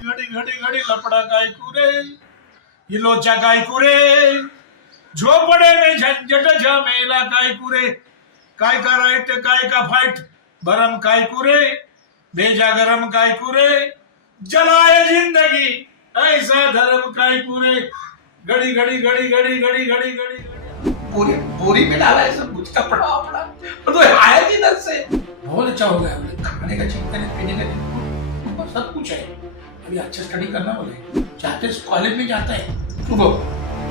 घड़ी घड़ी घड़ी लपड़ा काय कुरे ये लोचा काय कुरे झोपड़े में झंझट झमेला काय कुरे काय का राइट काय का फाइट भरम काय कुरे भेजा गरम काय कुरे जलाए जिंदगी ऐसा धर्म काय कुरे घड़ी घड़ी घड़ी घड़ी घड़ी घड़ी घड़ी पूरी पूरी में डाला है सब कुछ कपड़ा वपड़ा और तो आया किधर से। बहुत अच्छा हो गया, खाने का चिंतन है, पीने का चिंतन, सब कुछ है। अभी अच्छा स्टडी करना बोले चाहते कॉलेज में जाता है सुबह,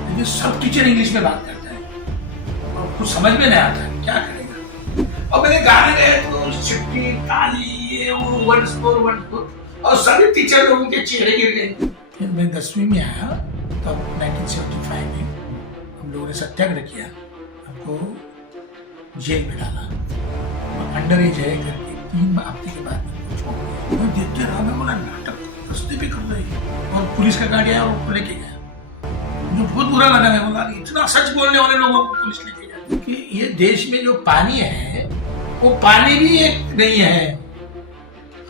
लेकिन सब टीचर इंग्लिश में बात करता है और कुछ समझ में नहीं आता है, क्या करेगा। और मेरे गाने गए तो चिट्ठी ताली ये वो वर्ड्स और सभी टीचर लोगों के चेहरे गिर गए। फिर मैं 10वीं में आया तब 1975 में हम लोगों ने सत्याग्रह किया, हमको जेल में डाला, अंडर एज है करके 3 हफ्ते के बाद छोड़ दिया। मैं देखते रहा, मैं बोला नाटक रस्ते पे कर रही है और पुलिस का गाड़ी आया और लेके गया। मुझे बहुत बुरा लगा, मैं बोला इतना सच बोलने वाले लोगों को पुलिस लेके गया। क्योंकि ये देश में जो पानी है वो पानी भी एक नहीं है,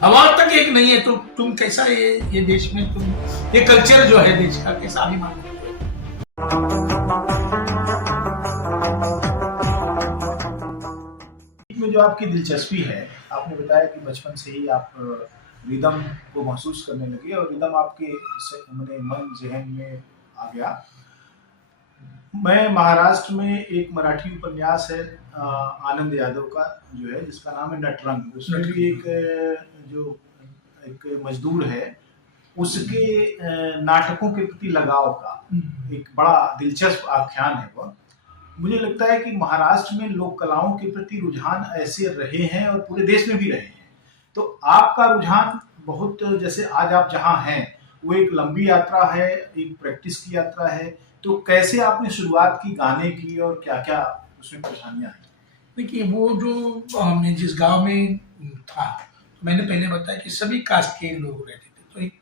हवा तक एक नहीं है, तो तुम कैसा ये देश में तुम ये कल्चर जो है देश का कैसा अभिमान में जो आपकी दिलचस्पी है, आपने बताया कि बचपन से ही आप रिदम को महसूस करने लगे और रिदम आपके मन जहन में आ गया। मैं महाराष्ट्र में एक मराठी उपन्यास है आनंद यादव का जो है, जिसका नाम है नटरंग, उसमें भी एक मजदूर है, उसके नाटकों के प्रति लगाव का एक बड़ा दिलचस्प आख्यान है वह। मुझे लगता है कि महाराष्ट्र में लोक कलाओं के प्रति रुझान ऐसे रहे हैं और पूरे देश में भी रहे हैं। तो आपका रुझान बहुत, जैसे आज आप जहाँ हैं वो एक लंबी यात्रा है, एक प्रैक्टिस की यात्रा है, तो कैसे आपने शुरुआत की गाने की और क्या क्या उसमें परेशानियां आई? देखिए, वो जो मैं जिस गांव में था, मैंने पहले बताया कि सभी कास्ट के लोग रहते थे, तो एक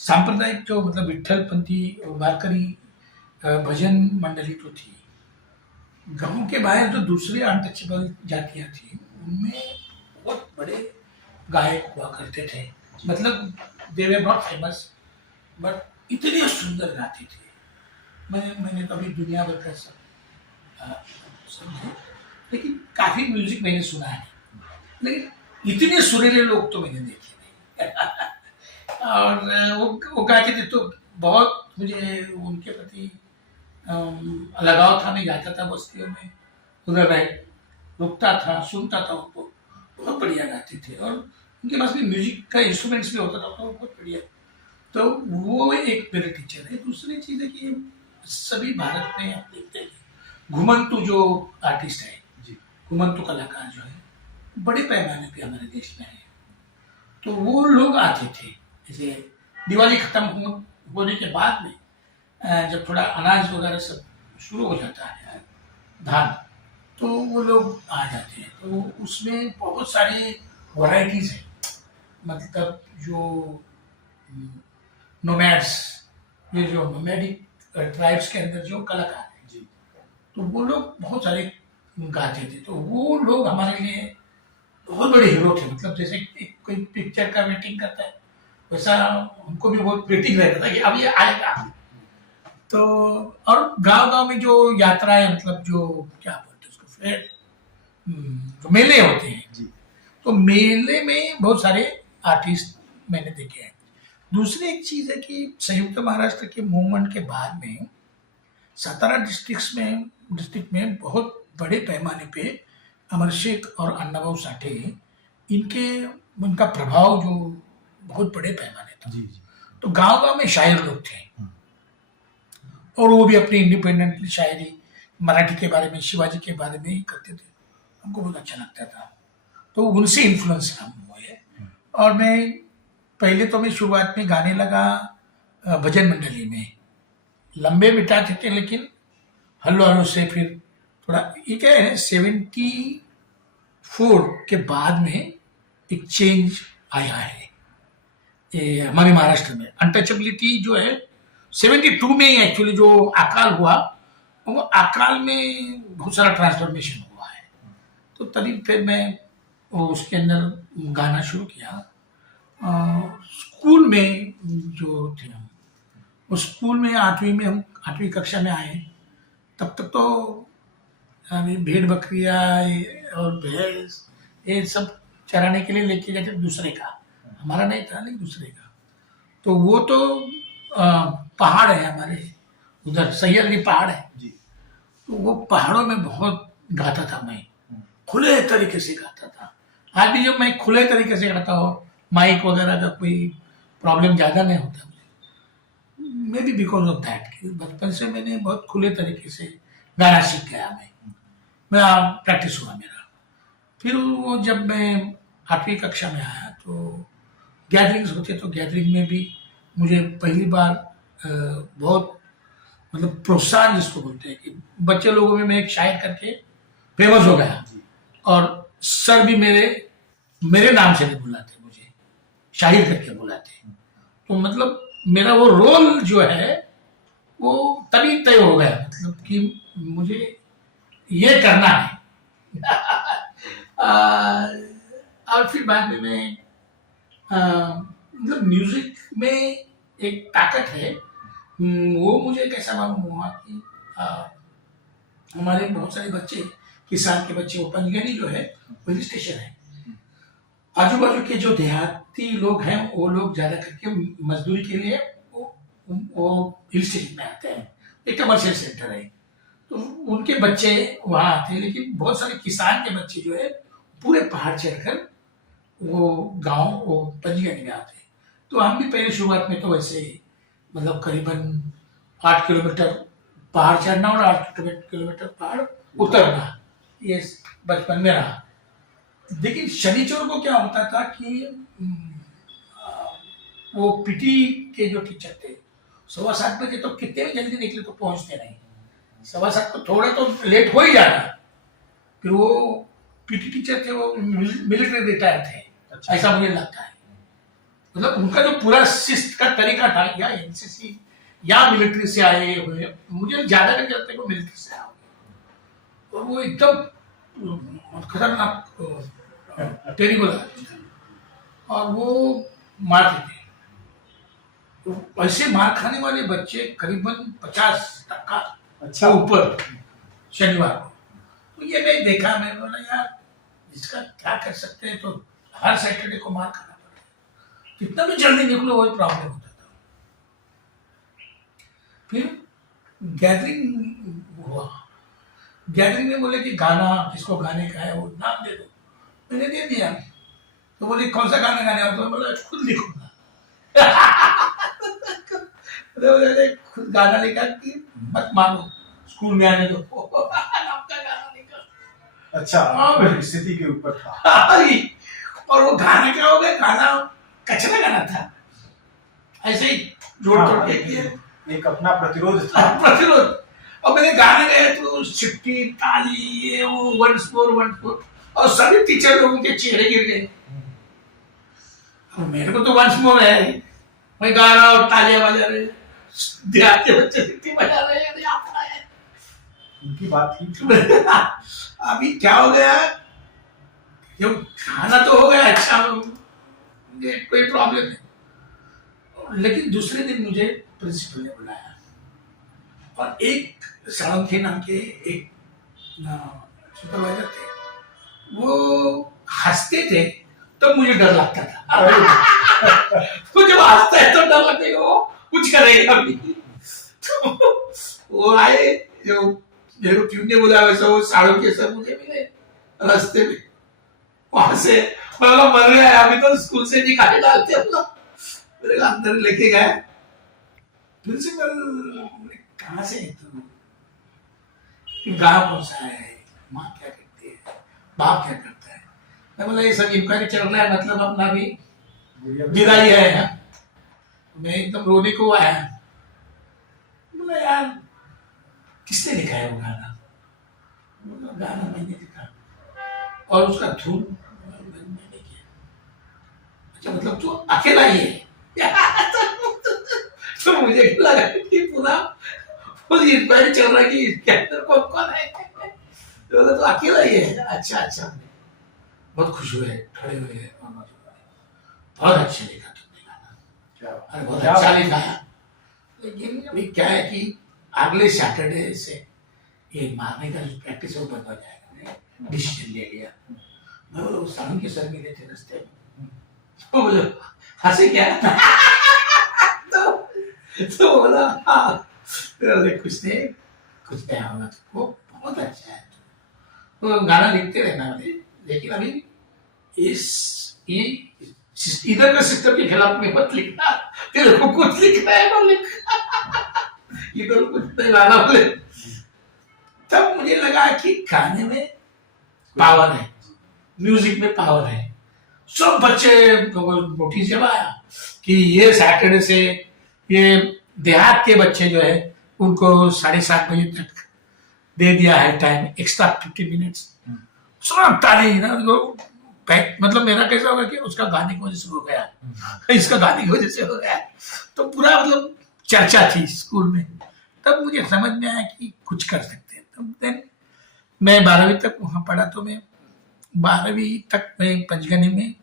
सांप्रदायिक जो मतलब विट्ठलपंथी और वारकरी भजन मंडली तो थी। गांव के बाहर जो दूसरे अनटचेबल जातियां थी उनमें बहुत बड़े गायक हुआ करते थे, मतलब दे वर नॉट फेमस बट इतने सुंदर गाते थे। मैंने कभी दुनिया भर का सब समझे, लेकिन काफी म्यूजिक मैंने सुना है, लेकिन इतने सुरीले लोग तो मैंने देखे नहीं। और वो गाते थे तो बहुत मुझे उनके प्रति लगाव था। मैं जाता था बस्तियों में, उधर रुकता था, सुनता था उनको, बहुत बढ़िया गाते थे और उनके पास भी म्यूजिक का इंस्ट्रूमेंट्स भी होता था, तो बहुत बढ़िया। तो वो एक मेरे टीचर है। दूसरी चीज़ है कि सभी भारत में आप देखते हैं घुमंतु जो आर्टिस्ट है, घुमंतु कलाकार जो है बड़े पैमाने पे हमारे देश में है, तो वो लोग आते थे। जैसे दिवाली खत्म होने के बाद में जब थोड़ा अनाज वगैरह सब शुरू हो जाता है, धान, तो वो लोग आ जाते हैं। तो उसमें बहुत सारी वैरायटीज हैं, मतलब जो नोमैड्स, ये जो नोमैडिक ट्राइब्स के अंदर जो कलाकार हैं, तो वो लोग बहुत सारे गाते थे। तो वो लोग हमारे लिए बहुत बड़े हीरो थे, मतलब जैसे कोई पिक्चर का वेटिंग करता है वैसा हमको भी बहुत वेटिंग रहता था कि अब ये आएगा। तो और गांव में जो यात्राएं, मतलब जो क्या बोलते हैं उसको, फेयर, जो मेले होते हैं, तो मेले में बहुत सारे आर्टिस्ट मैंने देखे हैं। दूसरी एक चीज़ है कि संयुक्त महाराष्ट्र के मूवमेंट के बाद में सातारा डिस्ट्रिक्ट में बहुत बड़े पैमाने पे अमर शेख और अण्णाभाऊ साठे, उनका प्रभाव जो बहुत बड़े पैमाने था। तो गांव में शायर लोग थे और वो भी अपनी इंडिपेंडेंटली शायरी मराठी के बारे में, शिवाजी के बारे में ही करते थे। हमको बहुत अच्छा लगता था, तो उनसे इन्फ्लुएंस हम हुए। और मैं पहले तो मैं शुरुआत में गाने लगा भजन मंडली में, लंबे बिठाते थे, लेकिन हल्लो हल्लो से फिर थोड़ा ये क्या है 74 के बाद में एक चेंज आया है ये हमारे महाराष्ट्र में। अनटचेबिलिटी जो है 72 में ही एक्चुअली जो अकाल हुआ, वो अकाल में बहुत सारा ट्रांसफॉर्मेशन हुआ है। तो तभी फिर मैं उसके अंदर गाना शुरू किया। स्कूल में जो थे हम, उस स्कूल में 8वीं में हम 8वीं कक्षा में आए, तब तक तो हमें भेड़ बकरियाँ और भैंस ये सब चराने के लिए लेके जाते दूसरे का, हमारा नहीं था लेकिन दूसरे का। तो वो तो पहाड़ है हमारे उधर, सह्याद्री पहाड़ है जी। तो वो पहाड़ों में बहुत गाता था मैं, खुले तरीके से गाता था। आज भी जब मैं खुले तरीके से गाता हूँ, माइक वगैरह का कोई प्रॉब्लम ज़्यादा नहीं होता मुझे, may be because of that. बचपन से मैंने बहुत खुले तरीके से गाना सीख गया मैं प्रैक्टिस हुआ मेरा। फिर वो जब मैं 8वीं कक्षा में आया तो गैदरिंग्स होते, तो गैदरिंग में भी मुझे पहली बार बहुत मतलब प्रोत्साहन जिसको बोलते हैं कि बच्चे लोगों में मैं एक शायर करके फेमस हो गया, और सर भी मेरे नाम से नहीं बुलाते, मुझे शाहिर करके बुलाते। तो मतलब मेरा वो रोल जो है वो तभी तय हो गया, मतलब कि मुझे ये करना है। और फिर बाद में मैं मतलब म्यूजिक में एक ताकत है, वो मुझे कैसा मालूम हुआ कि हमारे बहुत सारे बच्चे, किसान के बच्चे, वो पंजगनी जो है वो हिल स्टेशन है, आजू बाजू के जो देहाती लोग हैं वो लोग ज्यादा करके मजदूरी के लिए वो हिल स्टेशन में आते हैं, एक कमर्शियल सेंटर है, तो उनके बच्चे वहाँ आते हैं। लेकिन बहुत सारे किसान के बच्चे जो है पूरे पहाड़ चढ़कर वो गांव वो पंजगनी में आते हैं। तो हम भी पहले शुरुआत में तो वैसे मतलब करीबन 8 किलोमीटर पहाड़ चढ़ना और 8 किलोमीटर पहाड़ उतरना, ये बचपन में रहा। लेकिन शनिचर को क्या होता था कि वो पीटी के जो टीचर थे 7:15 बजे, तो कितने भी जल्दी निकले तो पहुंचते नहीं, 7:15 को थोड़ा तो लेट हो ही जाता। फिर वो पीटी टीचर थे वो मिलिट्री रिटायर थे, ऐसा मुझे लगता है। मतलब उनका जो पूरा शिस्त का तरीका था, या एनसीसी या मिलिट्री से आए हुए, मुझे ज्यादा कर जाते को मिलिट्री से आए, और वो एकदम खतरनाक टेरिबल आदमी था, और वो मारते थे। तो ऐसे मार खाने वाले बच्चे करीबन 50% अच्छा ऊपर शनिवार को। तो ये मैं देखा, मैं बोला यार इसका क्या कर सकते हैं, तो हर सैटरडे को मार खाना पड़ेगा, कितना भी जल्दी निकलो वही प्रॉब्लम होता था। फिर गैदरिंग हुआ, गैदरिंग में बोले कि गाना जिसको गाने का है वो नाम दे दो, मैंने दे दिया। तो बोले कौन सा गाना गाने, तो बोला खुद लिखूंगा। तो खुद गाना लिखा कि मत मानो स्कूल में आने दो, आपका गाना लिखा। अच्छा, स्थिति के ऊपर था। और वो गाना क्या हो गया, गाना कचरा गाना था, ऐसे ही जोड़ तोड़ के किया, एक अपना प्रतिरोध था। प्रतिरोध। और मैंने गाने गए तो छिट्टी ताली ये वो 1 4 और सभी टीचर लोगों के चेहरे गिर गए। और मेरे को तो 1 4 है, मैं गा रहा और तालियां बजा रहे, देहात के बच्चे सिट्टी बजा रहे हैं, आता है उनकी बात थी। अभी क्या हो गया, जो खाना तो हो गया अच्छा, ये कोई प्रॉब्लम नहीं। लेकिन दूसरे दिन मुझे प्रिंसिपल ने बुलाया, और एक साळुंखे नाम के एक सुपरवाइजर थे, वो हंसते थे तो मुझे डर लगता था। वो जब हंसता है तो डर लगेगा वो कुछ करेगा अभी। तो वो आए, जो मेरे को क्यों नहीं बुलाया, वैसे वो साळुंखे सर मुझे मिले रास्ते में, वहां से मतलब मर गया, अभी तो स्कूल से निकाले डालते अपना, मेरे अंदर लेके गए। प्रिंसिपल कहाँ से है तू, गाँव कौन सा है, माँ क्या करती है, बाप क्या करता है। मैं बोला ये सब इंक्वायरी चल रहा है, मतलब अपना भी विदाई है। मैं एकदम रोने को आया, बोला यार किसने लिखा है वो गाना, बोला गाना मैंने लिखा, और उसका धुन मैंने किया। अच्छा मतलब तू अकेला ही है। तो मुझे लगा कि पूरा इंक्वायरी चल रहा है कि इसके अंदर कौन है, तो अकेला ही है। अच्छा अच्छा, बहुत खुश हुए, खड़े हुए, बहुत अच्छे लिखा तुमने गाना, और बहुत अच्छा लिखा, लेकिन अभी क्या है कि अगले सैटरडे से ये मारने का जो प्रैक्टिस है वो बंद हो जाएगा। डिसीजन ले लिया। मैं बोला सामने के सर मिले थे रास्ते में, तो बोले हंसे क्या तो बोला हाँ, बोले कुछ नहीं होगा तुमको, बहुत अच्छा है तो गाना लिखते रहना वाले। लेकिन अभी ये इधर का सिस्टम के खिलाफ में मत लिखना, तेरे को कुछ लिखना है तो लिख इधर कुछ नहीं लाना बोले। तब मुझे लगा कि गाने में पावर है, म्यूजिक में पावर है। सब बच्चे नोटिस जब आया कि ये सैटरडे से ये देहात के बच्चे जो है उनको 7:30 बजे तक दे दिया है टाइम, एक्स्ट्रा 50 मिनट्स। सब ताली ना, मतलब मेरा कैसा होगा कि उसका गाने की वजह से हो गया, इसका गाने की वजह से हो गया, तो पूरा मतलब चर्चा थी स्कूल में। तब मुझे समझ में आया कि कुछ कर सकते हैं। तब देन मैं 12वीं तक वहाँ पढ़ा, तो मैं 12वीं तक मैं पंचगनी में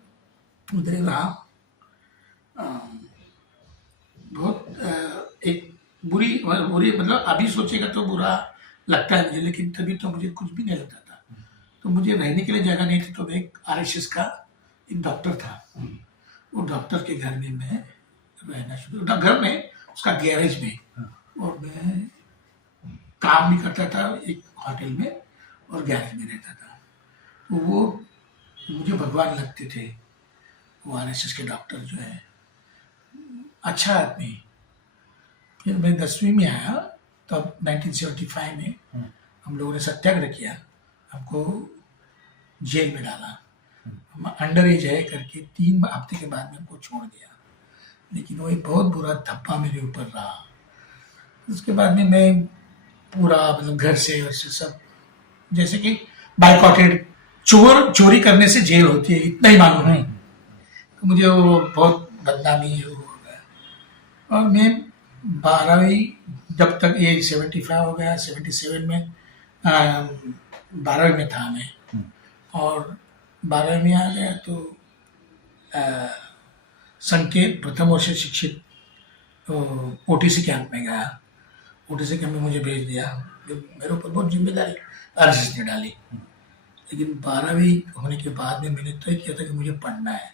उधर ही रहा। बहुत एक बुरी मतलब अभी सोचेगा तो बुरा लगता है मुझे, लेकिन तभी तो मुझे कुछ भी नहीं लगता था। तो मुझे रहने के लिए जगह नहीं थी, तो मैं एक RSS का एक डॉक्टर था, वो डॉक्टर के घर में मैं रहना शुरू, घर में उसका गैरेज में, और मैं काम भी करता था एक होटल में और गैरेज में रहता था। तो वो मुझे भगवान लगते थे, वो RSS के डॉक्टर जो है, अच्छा आदमी। फिर मैं 10वीं में आया, तब 1975 में हम लोगों ने सत्याग्रह किया, हमको जेल में डाला। हम अंडर एज है करके 3 हफ्ते के बाद में हमको छोड़ दिया, लेकिन वो एक बहुत बुरा धब्बा मेरे ऊपर रहा। उसके बाद में मैं पूरा मतलब घर से वैसे सब, जैसे कि बाइकॉटेड, चोरी करने से जेल होती है इतना ही मालूम है, तो मुझे वो बहुत बदनामी हो गया। और मैं 12वीं जब तक ये 75 हो गया, 77 में 12वीं में था मैं, और 12वीं में आ गया तो संकेत प्रथम वर्ष शिक्षित OTC कैंप में गया। OTC कैंप में मुझे भेज दिया, मेरे ऊपर बहुत जिम्मेदारी RSS ने डाली। लेकिन 12वीं होने के बाद में मैंने तय किया था कि मुझे पढ़ना है,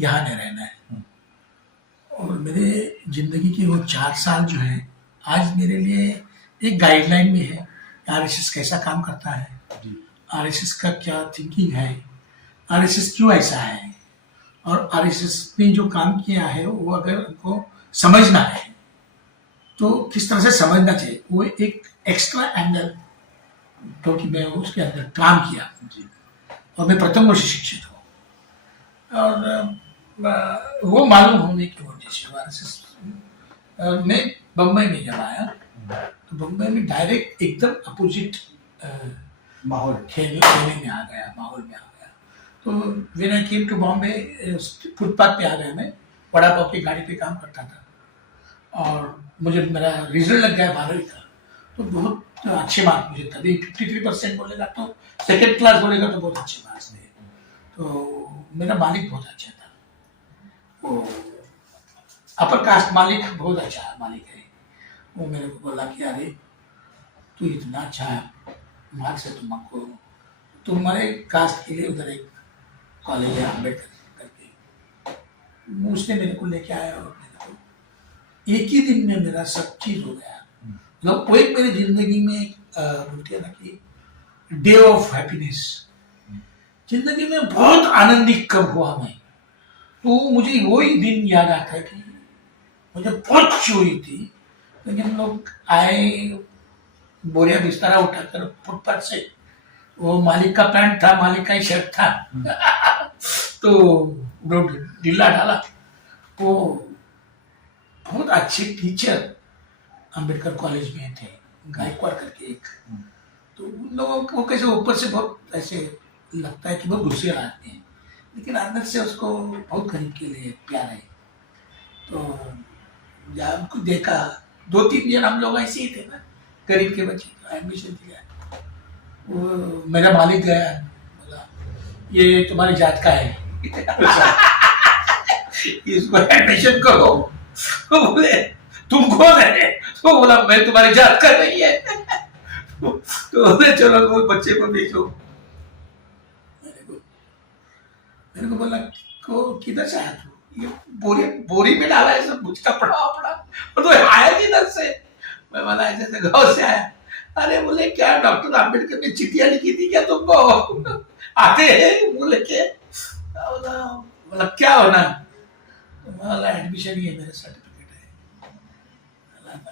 यहाँ नहीं रहना है। और मेरे जिंदगी के वो 4 साल जो है आज मेरे लिए एक गाइडलाइन में है, RSS कैसा काम करता है, RSS का क्या थिंकिंग है, RSS क्यों ऐसा है, और RSS ने जो काम किया है वो अगर हमको समझना है तो किस तरह से समझना चाहिए। वो एक एक्स्ट्रा एंगल, क्योंकि मैं उसके अंदर काम किया और मैं प्रथम वर्ष शिक्षित हूँ, और वो मालूम होने की वजह से RSS मैं बम्बई में जब आया तो बम्बई में डायरेक्ट एकदम अपोजिट माहौल खेलने में आ गया, माहौल में आ गया। तो when I came to Bombay, footpath पे आ गया, मैं वड़ा पाव की गाड़ी पे काम करता था, और मुझे मेरा रिजल्ट लग गया 12वीं का, तो बहुत अच्छे मार्क्स मुझे तभी 53% बोलेगा तो सेकेंड क्लास बोलेगा तो बहुत अच्छे मार्क्स थे। तो मेरा मालिक बहुत अच्छा था, वो अपर कास्ट मालिक, बहुत अच्छा मालिक है। वो मेरे को बोला कि अरे तू इतना अच्छा मार्क्स है, तुमको तुम्हारे कास्ट के लिए उधर एक कॉलेज है अम्बेडकर करके, उसने मेरे को लेके आया, और मेरे को एक ही दिन में मेरा सब चीज हो गया। मतलब वो एक मेरी जिंदगी में एक बोलते हैं ना कि डे ऑफ हैप्पीनेस, जिंदगी में बहुत आनंदित कब हुआ मैं, तो मुझे वही दिन याद आता है कि मुझे बहुत खुशी हुई थी। लेकिन लोग आए, बोरिया बिस्तरा उठाकर फुटपाथ से, वो मालिक का पैंट था, मालिक का ही शर्ट था तो ढीला डाला। वो बहुत अच्छे टीचर अंबेडकर कॉलेज में थे, गायकवाड़ करके एक, तो उन लोगों को कैसे ऊपर से बहुत ऐसे लगता है कि बहुत गुस्से आते हैं, लेकिन अंदर से उसको बहुत करीब के लिए प्यार है। तो जब हमको देखा, 2-3 जन हम लोग ऐसे ही थे ना, गरीब के बच्चे, तो एडमिशन दिया। वो मेरा मालिक गया, बोला ये तुम्हारी जात का है इसको एडमिशन करो। वो बोले तुम कौन है? वो बोला मैं तुम्हारी जात का नहीं है। तो बोले चलो वो बच्चे को भेजो। मैंने को बोला को किधर से आया तू? ये बोरी बोरी में डाला है सब मुझका पड़ा और तो आया किधर से? मैं बोला ऐसे ऐसे गाँव से आया। अरे बोले क्या डॉक्टर आम्बेडकर ने चिट्ठियां लिखी थी क्या तुमको आते हैं बोले के? बोला क्या होना? बोला एडमिशन ही है, मेरा सर्टिफिकेट है,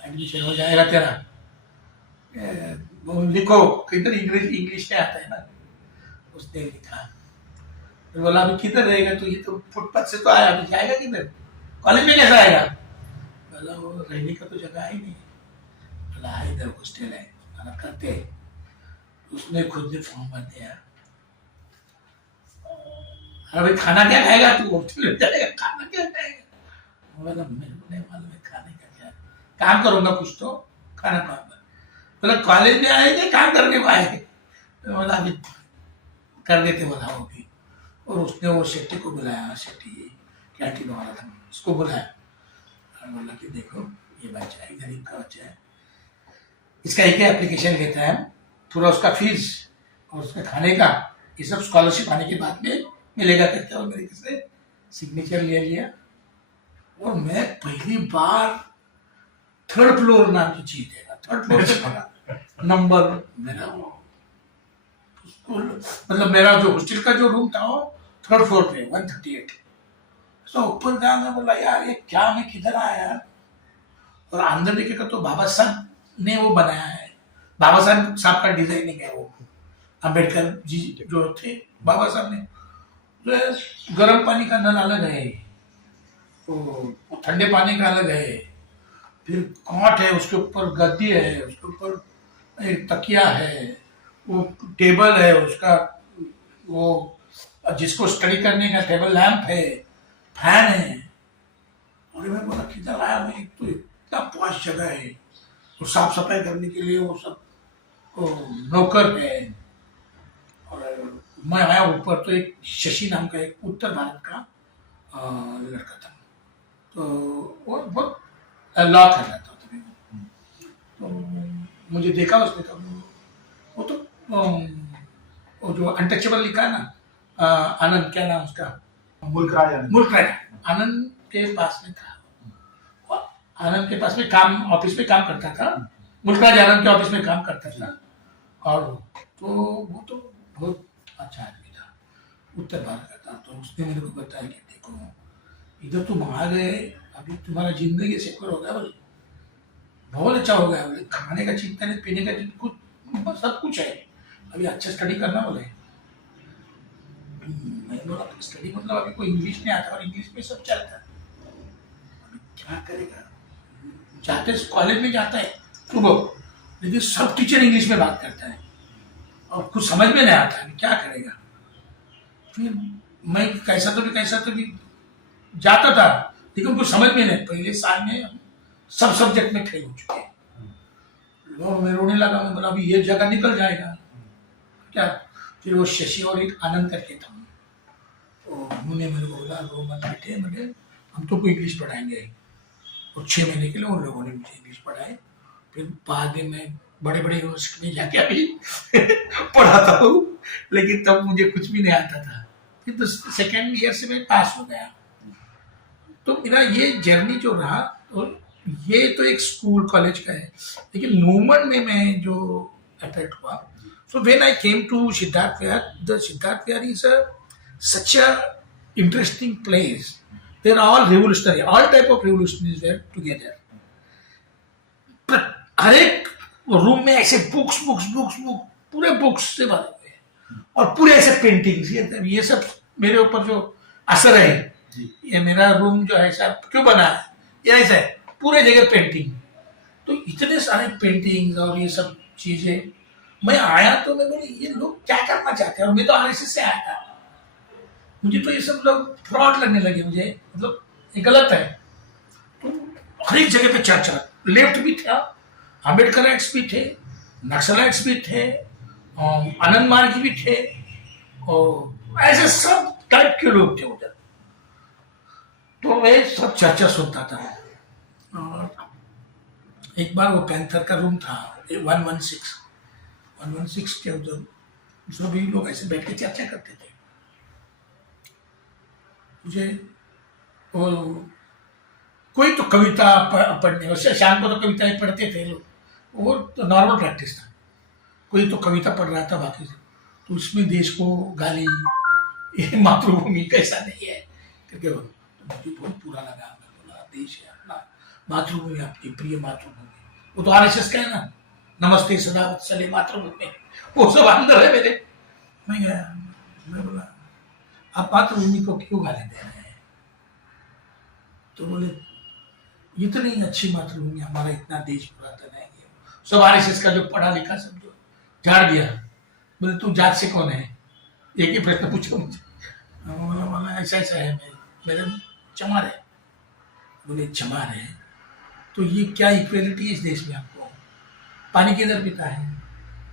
एडमिशन हो जाएगा तेरा। वो लिखो किधर, इंग्लिश में आता है ना, उसने लिखा। तो बोला अभी किधर रहेगा तो? ये तो फुटपाथ से तो आया, अभी जाएगा किधर? कॉलेज में कैसा आएगा? बोला वो रहने का तो जगह ही नहीं। बोला है इधर हॉस्टल है, खाना करते हैं। उसने खुद ने फॉर्म भर दिया। अरे खाना क्या खाएगा तू? हॉस्टल में जाएगा, खाना क्या खाएगा? बोला मेरे को नहीं मालूम है खाने का क्या, काम करूंगा कुछ तो खाना खाऊंगा। बोला कॉलेज में आएंगे काम करने को आएंगे? बोला अभी कर देते, बोला वो भी। और उसने वो शेट्टी को बुलाया, शेट्टी कैंटीन वाला था, उसको बुलाया और बोला कि देखो ये बच्चा है, गरीब का बच्चा है, इसका एक एप्लीकेशन लेता है, थोड़ा उसका फीस और उसका खाने का ये सब स्कॉलरशिप आने के बाद में मिलेगा करके। और मेरे से सिग्नेचर ले लिया। और मैं पहली बार थर्ड फ्लोर नाम की चीज है, थर्ड फ्लोर से पढ़ा नंबर मेरा, मतलब मेरा जो हॉस्टल का जो रूम था वो थर्ड फ्लोर पे 138। तो ऊपर गया, मैं बोला यार ये क्या, मैं किधर आया? और अंदर देखेगा तो बाबा साहब ने वो बनाया है, बाबा साहब का डिजाइनिंग है वो, अम्बेडकर जी जो थे बाबा साहब ने। तो गर्म पानी का नल अलग है, तो ठंडे पानी का अलग है, फिर कॉट है, उसके ऊपर गद्दी है, उसके ऊपर एक तकिया है, वो टेबल है उसका, वो जिसको स्टडी करने का टेबल लैंप है, फैन है। और मैं बोला किधर आया मैं, तो इतना पॉश जगह है, और साफ सफाई करने के लिए वो सब नौकर है। और मैं आया ऊपर, तो एक शशि नाम का एक उत्तर भारत का लड़का था, तो वो बहुत लॉ कर रहा था तभी। तो मुझे देखा उसने, तो वो तो वो जो अनटचेबल लिखा है ना, आनंद, क्या नाम उसका, मुल्कराज आनंद के पास में था। आनंद के पास में काम, ऑफिस में काम करता था, मुल्कराज आनंद के ऑफिस में काम करता था। और तो वो तो बहुत अच्छा आदमी था, उत्तर भारत का था। तो उसने मेरे को बताया कि देखो इधर तुम आ गए, अभी तुम्हारा जिंदगी सिक्योर हो गया, बोले बहुत अच्छा हो गया, बोले खाने का चिंता नहीं, पीने का चिंता, कुछ सब कुछ है, अभी अच्छा स्टडी करना। बोले मैंने बोला स्टडी मतलब अभी कोई इंग्लिश नहीं आता, और इंग्लिश में सब चलता है, अभी क्या करेगा? जाते कॉलेज में जाता है सुबह, लेकिन सब टीचर इंग्लिश में बात करता है और कुछ समझ में नहीं आता है, क्या करेगा? फिर मैं कैसा तो भी जाता था, लेकिन कुछ समझ में नहीं। पहले साल में सब सब्जेक्ट में फेल हो चुके हैं। और मैं रोने लगा, मैं बोला अभी ये जगह निकल जाएगा क्या? फिर वो शशि और एक आनंद करके था, तो उन्होंने मेरे को बोला रो मत बेटे, मैंने हम तो को इंग्लिश पढ़ाएंगे। और 6 महीने के लिए उन लोगों ने मुझे इंग्लिश पढ़ाए। फिर बाद में मैं बड़े बड़े यूनिवर्सिटी में जाके अभी पढ़ाता हूँ, लेकिन तब मुझे कुछ भी नहीं आता था। फिर तो सेकेंड ईयर से मैं पास हो गया। तो मेरा ये जर्नी जो रहा, तो ये तो एक स्कूल कॉलेज का है, लेकिन मूवमेंट में मैं जो अट्रैक्ट हुआ, so when I came to Siddharth Vihar, the Siddharth Vihar is such a interesting place. They are all revolutionary, all type of revolutionaries were together. हर एक रूम में ऐसे बुक्स पूरे बुक्स से भरे हुए हैं, और पूरे ऐसे पेंटिंग्स, ये सब मेरे ऊपर जो असर है, ये मेरा रूम जो है ऐसा क्यों बना है, ये ऐसा है, पूरे जगह पेंटिंग। तो इतने सारे पेंटिंग्स और ये सब चीजें, मैं आया तो मैं बोले ये लोग क्या करना चाहते हैं, और मैं तो आरएसएस से आया था, मुझे तो ये सब लोग फ्रॉड लगने लगे, मुझे मतलब ये गलत है। तो हर एक जगह पे चर्चा, लेफ्ट भी था, अम्बेडकराइट्स भी थे, नक्सलाइट्स भी थे, आनंद मार्गी भी थे, और ऐसे सब टाइप के लोग थे उधर। तो मैं सब चर्चा सुनता था, एक बार वो पैंथर का रूम था 116 के उधर, उसमें भी लोग ऐसे बैठ के चर्चा करते थे। मुझे वो कोई तो कविता पढ़ने, वैसे शाम को तो कविताएं पढ़ते थे लोग, वो तो नॉर्मल प्रैक्टिस था। कोई तो कविता पढ़ रहा था बाकी से, तो उसमें देश को गाली, ये मातृभूमि कैसा नहीं है करके वो, तो मुझे बहुत बुरा लगा। मैं बोला देश है अपना, मातृभूमि आपकी प्रिय मातृभूमि, वो तो आरएसएस का है ना, नमस्ते सदा वत्सले मातृभूमि, वो सब अंदर है मेरे। मैं गया, मैं बोला आप मातृभूमि को क्यों गाली दे रहे हैं? तो बोले इतनी अच्छी मातृभूमि, हमारा इतना देश पुरातन है, सब आरएसएस का जो पढ़ा लिखा सब जो झाड़ दिया। बोले तू जात से कौन है? एक ही प्रश्न पूछो मुझे। बोला ऐसा ऐसा है, मेरे चमार है। बोले चमार है तो ये क्या इक्वेलिटी है इस देश में? आपको पानी किधर पीता है?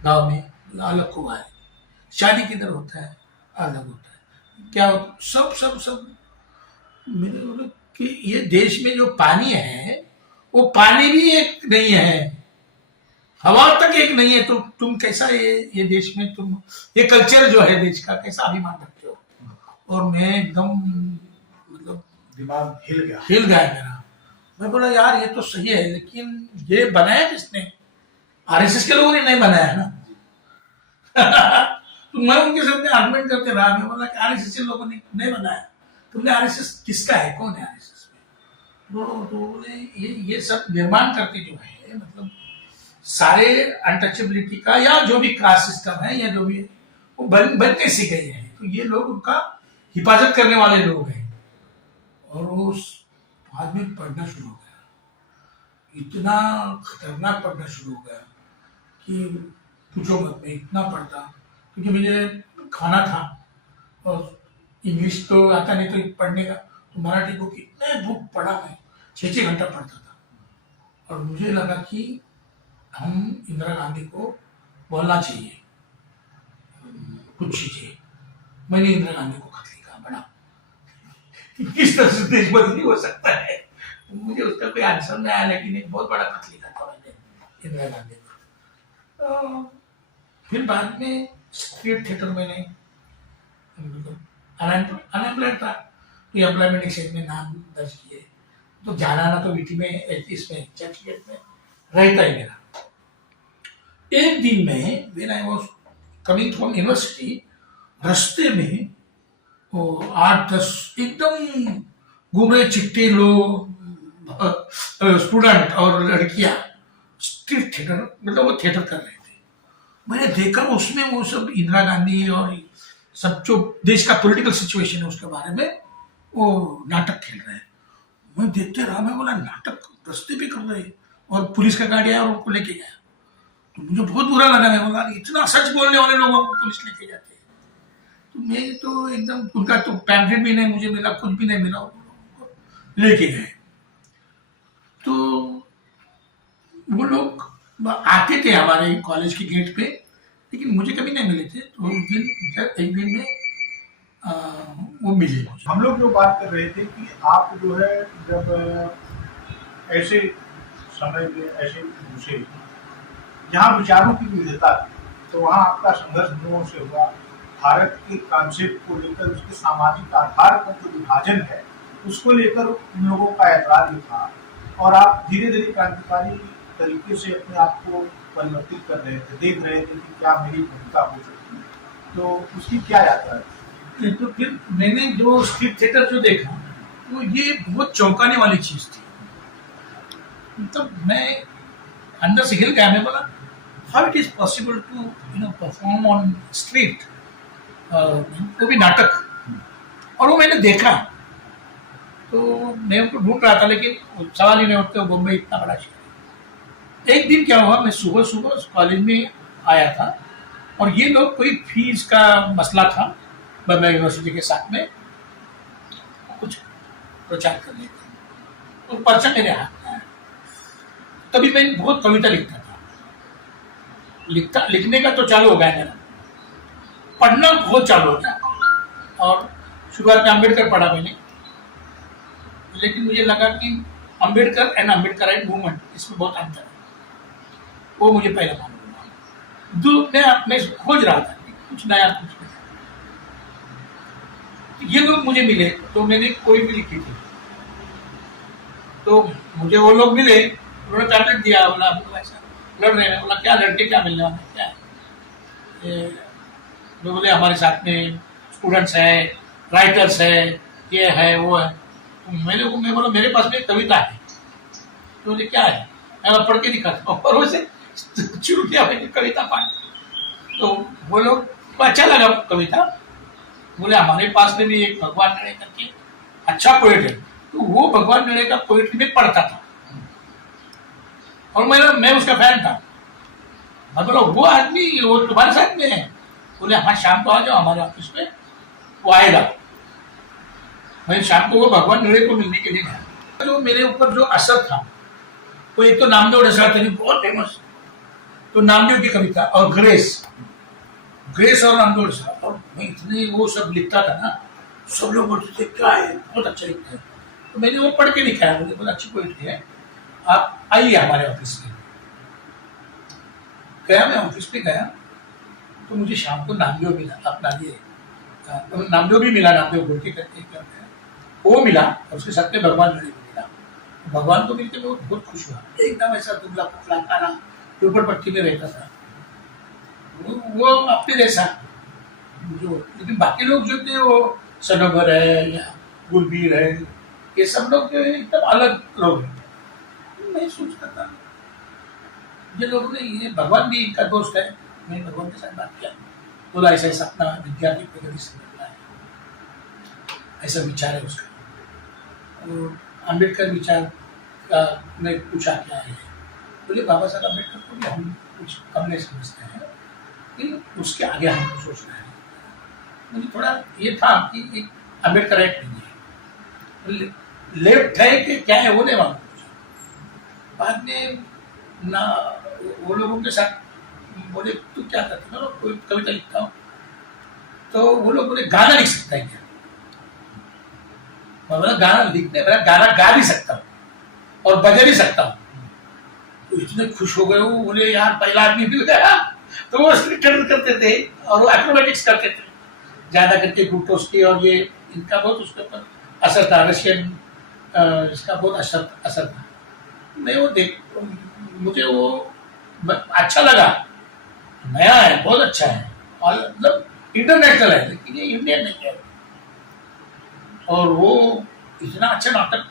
गांव में अलग कुआं है, शादी किधर होता है? अलग होता है, क्या सब सब सब। मैंने बोला कि ये देश में जो पानी है वो पानी भी एक नहीं है, हवा तक एक नहीं है, तो तुम कैसा ये देश में तुम ये कल्चर जो है देश का कैसा अभिमान रखते हो? और मैं एकदम मतलब दिमाग हिल मेरा। गया। मैं बोला यार ये तो सही है, लेकिन ये बनाया किसने? आरएसएस के लोगों ने नहीं बनाया ना। तो मैं उनके सामने आर्गुमेंट करते रहा, मैं बोला कि आरएसएस के लोगों ने नहीं बनाया। तुमने आरएसएस किसका है, कौन है आरएसएस में? तो बोले ये सब निर्माण करके जो है, मतलब सारे अनटचेबिलिटी का या जो भी कास्ट सिस्टम है या जो भी है, वो बनते सीख गए हैं। तो ये लोग उनका हिफाजत करने वाले लोग हैं। और वो बाद में पढ़ना शुरू हो गया, इतना खतरनाक पढ़ना शुरू हो गया कि पूछो मत। मैं इतना पढ़ता क्योंकि मुझे खाना था और इंग्लिश तो आता नहीं तो पढ़ने का, तो मराठी बुक इतने बुक पढ़ा, मैं 6-6 घंटा पढ़ता था। और मुझे लगा कि हम इंदिरा गांधी को बोलना चाहिए कुछ चीजें। मैंने इंदिरा गांधी को खत लिखा बड़ा कि किस तरह से देश बदली हो सकता है। मुझे उसका कोई आंसर नहीं आया, लेकिन एक बहुत बड़ा खत लिखा था मैंने इंदिरा गांधी को। फिर बाद में स्ट्रीट थिएटर मैंने अनएम्प्लॉयड था, तो एम्प्लॉयमेंट एक्सचेंज में नाम दर्ज किए, तो जाना ना तो वीटी में इसमें चर्चगेट में रहता ही मेरा। एक दिन में when I was coming from university, रास्ते में वो 8-10 एकदम घूमरे चिट्टे लोग, स्टूडेंट और लड़कियां स्ट्रीट थिएटर, मतलब वो थिएटर कर रहे थे। मैंने देखा उसमें वो सब इंदिरा गांधी और सब जो देश का पॉलिटिकल सिचुएशन है उसके बारे में वो नाटक खेल रहे हैं। मैं देखते रहा, मैं बोला नाटक रास्ते पे कर रहे हैं, और पुलिस का गाड़ी आया और उनको लेके गया। तो मुझे बहुत बुरा लगा, मैं बोला इतना सच बोलने वाले लोगों को पुलिस लेके जाते हैं। तो मैं तो एकदम, उनका तो पैम्फलेट भी नहीं मुझे मिला, कुछ भी नहीं मिला, उनको लेके गए। तो वो लोग आते थे हमारे कॉलेज के गेट पे, लेकिन मुझे कभी नहीं मिले थे। तो एक दिन में वो मिले मुझे। हम लोग जो बात कर रहे थे कि आप जो है जब ऐसे समय में ऐसे घुसे जहाँ विचारों की विविधता थी, तो वहाँ आपका संघर्ष हम लोगों से हुआ। भारत के कॉन्सेप्ट को लेकर, उसके सामाजिक आधार पर जो विभाजन है उसको लेकर उन लोगों का ऐतराज भी था, और आप धीरे धीरे क्रांतिकारी तरीके से अपने आप को परिवर्तित कर रहे थे, देख रहे थे कि क्या मेरी भूमिका हो सकती है। तो उसकी क्या यात्रा है? तो फिर मैंने जो स्ट्रीट थिएटर जो देखा, वो ये बहुत चौंकाने वाली चीज थी। मतलब मैं अंदर से हिल गया। मैं बोला how it is possible to perform on street, वो भी नाटक। और वो मैंने देखा, तो मैं उनको ढूंढ रहा था, लेकिन सवाल ही नहीं उठते, बॉम्बे इतना बड़ा शहर। एक दिन क्या हुआ, मैं सुबह सुबह कॉलेज में आया था, और ये लोग कोई फीस का मसला था बम्बई यूनिवर्सिटी के साथ में, कुछ प्रचार कर रहे थे। तो पर्चा मेरे हाथ में आया। तभी मैं बहुत कविता लिखता था, लिखने का तो चालू हो गया मेरा, पढ़ना बहुत चालू हो गया। और शुरुआत में अम्बेडकर पढ़ा मैंने, लेकिन मुझे लगा कि अम्बेडकर एंड अम्बेडकराइट मूवमेंट, इसमें बहुत अंतर है। वो मुझे पहले मालूम हुआ। मैं खोज रहा था कि कुछ नया कुछ नया। ये लोग मुझे मिले तो मैंने कोई भी लिखी थी, तो मुझे वो लोग मिले, उन्होंने टैबलेट दिया, बोला ऐसा लड़ रहे हैं, बोला क्या लड़के क्या मिलने वाले क्या है, तो बोले हमारे साथ में स्टूडेंट्स हैं, राइटर्स है, ये है वो है। मैं बोला मेरे पास में एक कविता है, तो मुझे क्या है, मैं पढ़ के दिखाता हूँ, और वैसे शुरू किया मैंने कविता पाठ। तो वो लोग को अच्छा लगा कविता, बोले हमारे पास में भी एक भगवान नड़े करके अच्छा पोएट है, तो वो भगवान नड़े का पोएट्री में पढ़ता था और मैं उसका फैन था। मैं बोला वो आदमी वो तुम्हारे साथ में है, बोले हाँ शाम को आ जाओ हमारे ऑफिस में, वो आएगा। मैं शाम को वो भगवान नड़े को मिलने के लिए गया। जो मेरे ऊपर जो असर था वो एक तो नामदेव डेसरात बहुत फेमस, तो नामदेव की कविता और ग्रेस और नामदेव डेसरात, और मैं इतने वो सब लिखता था ना, सब लोग बोलते थे क्या है बहुत अच्छा लिखता है। तो मैंने वो पढ़ के दिखाया, मुझे बहुत अच्छी पोएट्री है, आप आइए हमारे ऑफिस में। गया मैं ऑफिस पे गया तो मुझे शाम को नामदेव मिला, अपना ये नामदेव भी मिला, नामदेव गोलके करके वो मिला, और उसके साथ में भगवान नड़े भी मिला। भगवान को मिलकर मैं बहुत खुश हुआ, एकदम ऐसा दुबला पतला काला झोपड़पट्टी में रहता था वो अपने जैसा जो, लेकिन बाकी लोग जो थे वो सनोवर है या गुलबीर है, ये सब लोग जो है एकदम अलग लोग हैं। मैं सोचता था ये लोगों ने, ये भगवान भी इनका दोस्त है, मैं भगवान के साथ बात किया, बोला ऐसा ऐसा अपना विद्यार्थी प्रगति से निकला है, ऐसा विचार है उसका। और अम्बेडकर विचार का मैं पूछा क्या है, बोले बाबा साहब अम्बेडकर को भी हम कुछ कम नहीं समझते हैं, लेकिन उसके आगे हमको सोचना है। मुझे थोड़ा ये था कि एक अम्बेडकर राइट नहीं है, लेफ्ट है कि क्या है वो नहीं मालूम। बाद में ना वो लोगों के साथ बोले तू क्या करता है, कोई कविता लिखता हूँ, तो वो लोग बोले गाना लिख सकता है क्या, मैं बोला गाना लिखने, मेरा गाना गा भी सकता हूँ और बजा भी सकता हूँ। तो इतने खुश हो गए वो, बोले यार पहला आदमी भी गया। तो वो स्क्रिप्टर करते थे और वो एक्रोबैटिक्स करते थे ज्यादा करके, गुटोस्की और ये इनका बहुत उसके ऊपर असर था, रशियन इसका बहुत असर था। मैं वो मुझे वो अच्छा लगा, नया है, बहुत अच्छा है, और मतलब इंटरनेशनल है, लेकिन ये इंडियन नहीं है। और वो इतना अच्छा नाटक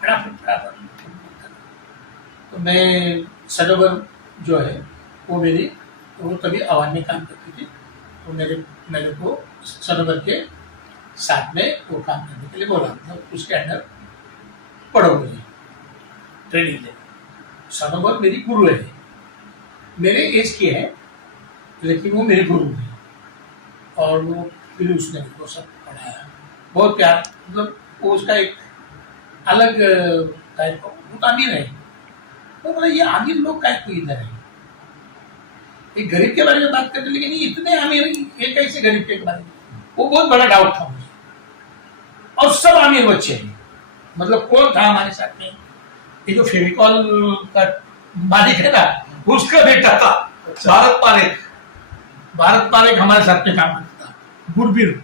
फटाफट। तो मैं सनोवर जो है वो मेरी, वो तभी आवाज में काम करती थी, तो मेरे को सनोवर के साथ में वो काम करने के लिए बोला, मतलब उसके अंदर पढ़ो, मुझे ट्रेनिंग ले। सनोवर मेरी गुरु है, मेरे एज की है, लेकिन वो मेरे गुरु है, और वो फिर उसने मेरे को सब पढ़ाया, बहुत प्यार, मतलब वो उसका एक अलग टाइप का, वो तो अमीर है। तो बोला ये अमीर लोग क्या कोई इधर है, एक गरीब के बारे में बात करते, लेकिन ये इतने अमीर, ये कैसे गरीब के बारे में, वो बहुत बड़ा डाउट था मुझे। और सब अमीर बच्चे हैं, मतलब कौन था हमारे साथ में, ये जो फेविकॉल का मालिक है ना, उसका बेटा था भारत पारेख हमारे साथ में काम करता था, गुरबीर।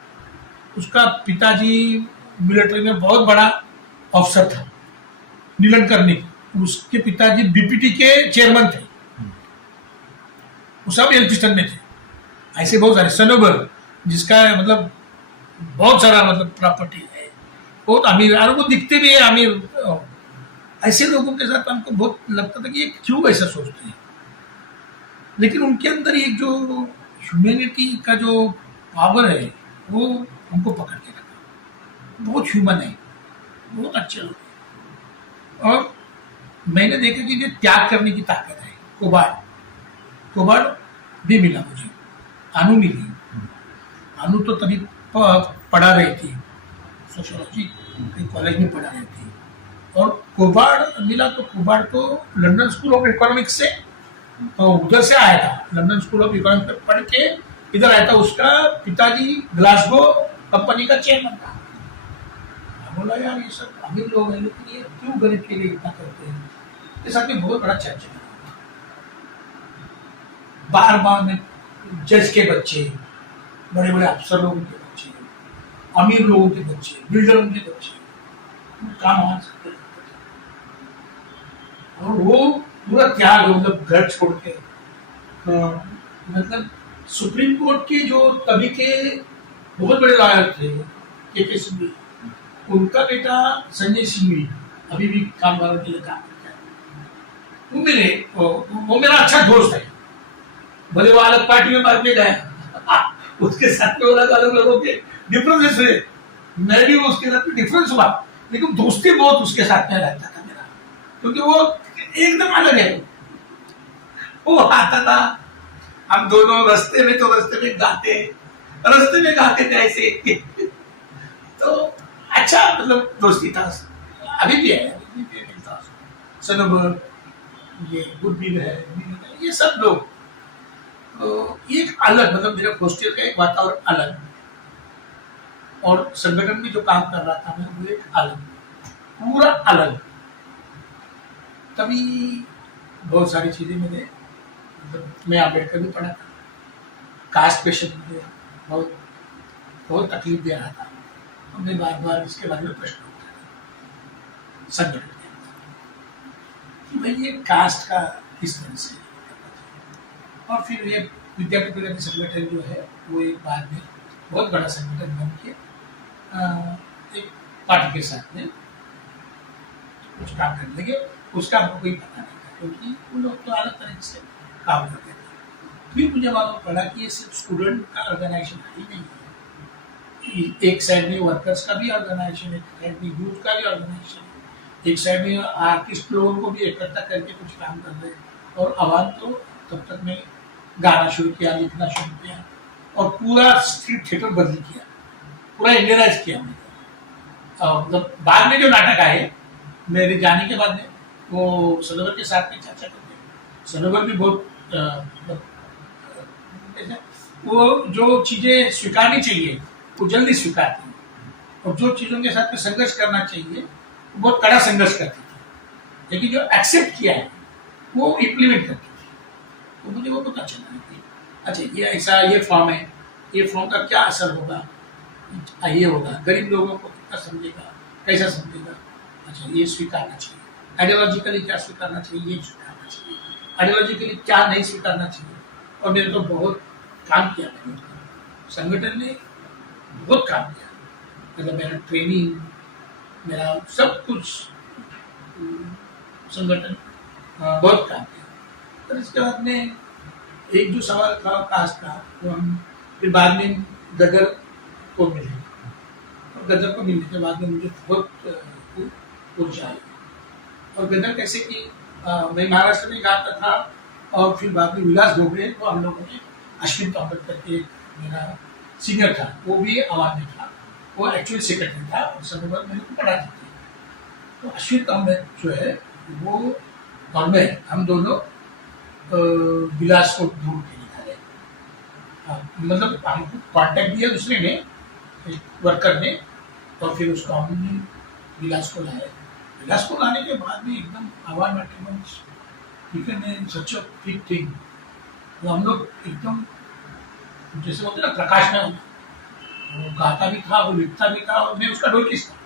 उसका पिताजी मिलिट्री में बहुत बड़ा अफसर था, नीलन कर्णी, उसके पिताजी बीपीटी के चेयरमैन थे, वो सब एल्फिस्टन में थे। ऐसे बहुत सारे, सनोवर जिसका मतलब बहुत सारा मतलब प्रॉपर्टी है, बहुत अमीर, और वो दिखते भी है अमीर। ऐसे लोगों के साथ हमको बहुत लगता था कि ये क्यों ऐसा सोचते हैं, लेकिन उनके अंदर एक जो ह्यूमैनिटी का जो पावर है वो हमको पकड़ के रखा। बहुत ह्यूमन है, बहुत अच्छे लोग हैं। और मैंने देखा कि ये त्याग करने की ताकत है। कोबाड़ भी मिला मुझे, अनु मिली। अनु तो तभी पढ़ा रही थी सोशियोलॉजी, कॉलेज में पढ़ा रही थी, और कोबाड़ मिला। तो कोबाड़ तो लंदन स्कूल ऑफ इकोनॉमिक्स से, उधर से आया था, लंदन स्कूल ऑफ इकोनॉमिक्स में पढ़ के इधर आया था। उसका पिताजी ग्लासगो कंपनी का चेयरमैन था। बोला यार ये सब अमीर लोग हैं, लेकिन ये क्यों गरीब के लिए इतना करते हैं, ये सब बहुत बड़ा चर्चा है। बार बार में जज के बच्चे, बड़े बड़े अफसर लोगों के बच्चे, अमीर लोगों के बच्चे, बिल्डरों के बच्चे काम आ सकते हैं। और वो पूरा त्याग, मतलब घर छोड़ के, मतलब सुप्रीम कोर्ट के जो तभी के बहुत बड़े लॉयर थे के सिंह, उनका बेटा संजय सिंह भी अभी भी काम वालों के लिए काम करता है। वो मेरा अच्छा दोस्त है, भले वो अलग पार्टी में बाद में गया, उसके साथ में अलग अलग लोगों के डिफरेंसेस हुए, मैं भी उसके साथ में डिफरेंस हुआ, लेकिन दोस्ती बहुत उसके साथ में रहता था मेरा, क्योंकि वो एकदम अलग है। वो आता था, हम दोनों रास्ते में गाते थे ऐसे तो अच्छा, मतलब दोस्ती था, अभी भी है, सनोबर, ये गुरबीर है, ये सब लोग तो एक अलग, मतलब मेरे हॉस्टल का एक वातावरण अलग, और संगठन में जो काम कर रहा था मैं, वो एक अलग, पूरा अलग। तभी बहुत सारी चीजें मैंने, मतलब मैं अम्बेडकर भी पढ़ा था, कास्ट पेशेंट मुझे बहुत बहुत तकलीफ दे रहा था, मैं बार बार इसके बारे में प्रश्न उठा था संगठन कि भाई ये कास्ट का किस तरह से, और फिर ये विद्यार्थी प्रगति संगठन जो है वो एक बाद में बहुत बड़ा संगठन बन के एक पार्टी के साथ में कुछ काम करने लगे। उसका हमको कोई पता नहीं था, क्योंकि उन लोग तो अलग तरह से काम करते थे। फिर मुझे मालूम पड़ा कि ये सिर्फ स्टूडेंट का ऑर्गेनाइजेशन ही नहीं है, एक साइड में वर्कर्स का भी ऑर्गेनाइजेशन है, एक साइड में यूथ का भी ऑर्गेनाइजेशन है, एक साइड में आर्टिस्ट लोगों को भी इकट्ठा करके कुछ काम कर रहे हैं, और आवाम तो तब तक मैं गाना शुरू किया, लिखना शुरू किया, और पूरा स्ट्रीट थिएटर बदल किया, पूरा इंडियनाइज किया मैंने। मतलब बाद में जो नाटक आए मेरे जाने के बाद में, वो सनोवर के साथ में चर्चा करते, सनोवर भी बहुत वो जो चीजें स्वीकारनी चाहिए वो जल्दी स्वीकारती है, और जो चीजों के साथ में संघर्ष करना चाहिए वो बहुत कड़ा संघर्ष करती थी, लेकिन जो एक्सेप्ट किया है वो इम्प्लीमेंट करती थी। तो मुझे वो पता चला कि अच्छा ये ऐसा, ये फॉर्म है, ये फॉर्म का क्या असर होगा, ये होगा, गरीब लोगों को कितना समझेगा, कैसा समझेगा, अच्छा ये स्वीकारना चाहिए, आइडियोलॉजिकली क्या स्वीकारना चाहिए, ये स्वीकारना चाहिए, आइडियोलॉजिकली क्या नहीं स्वीकारना चाहिए। और मैंने तो बहुत काम किया, मैंने संगठन ने बहुत काम किया, मतलब मेरा ट्रेनिंग, मेरा सब कुछ संगठन बहुत काम किया। और इसके बाद में एक जो सवाल था कास्ट का, वो हम फिर बाद में गदर को मिले, और गदर को मिलने के बाद में मुझे बहुत ऊर्जा आई। और गदर कैसे कि मैं महाराष्ट्र में गाता था, और फिर बाद में विलास घोगड़े को हम लोगों ने, अश्विन तोमर करके मेरा सिंगर था, वो भी आवाज में था, वो एक्चुअली सेक्रेटरी था, और सनोवर मेरे को पढ़ाती थी। तो अश्विन तोमर जो है वो और मैं, हम दोनों विलास को ढूंढ के निकाले, मतलब हमको कांटेक्ट दिया दूसरे ने, एक वर्कर ने, और फिर उसको हमने विलास को लाया। विलास को लाने के बाद में एकदम आवाज मैट्रिमोनिस, सच अ बिग थिंग, तो हम लोग एकदम जैसे होते ना प्रकाश में होना, वो गाता भी था, वो लिखता भी था, और मैं उसका डोलिस्ट था।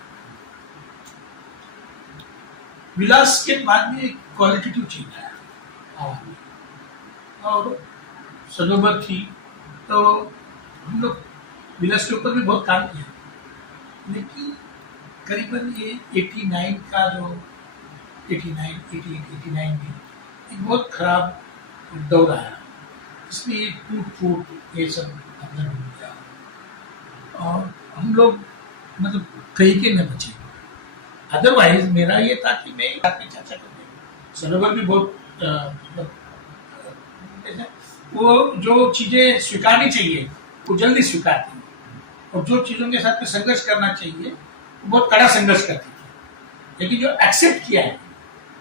विलास के बाद में एक क्वालिटेटिव चेंज आया आवाज में, और सनोबर थी, तो हम लोग विलास के ऊपर भी बहुत काम किया, लेकिन करीबन ये 89 का जो 88 में एक बहुत खराब दौर आया, इसमें ये टूट ये सब अंदर हो गया, और हम लोग मतलब कहीं के न बचे। अदरवाइज मेरा ये था कि मैं चर्चा करते, सनोवर भी बहुत वो जो चीजें स्वीकारनी चाहिए वो जल्दी स्वीकारती है, और जो चीजों के साथ में संघर्ष करना चाहिए वो बहुत कड़ा संघर्ष करती थी, लेकिन जो एक्सेप्ट किया है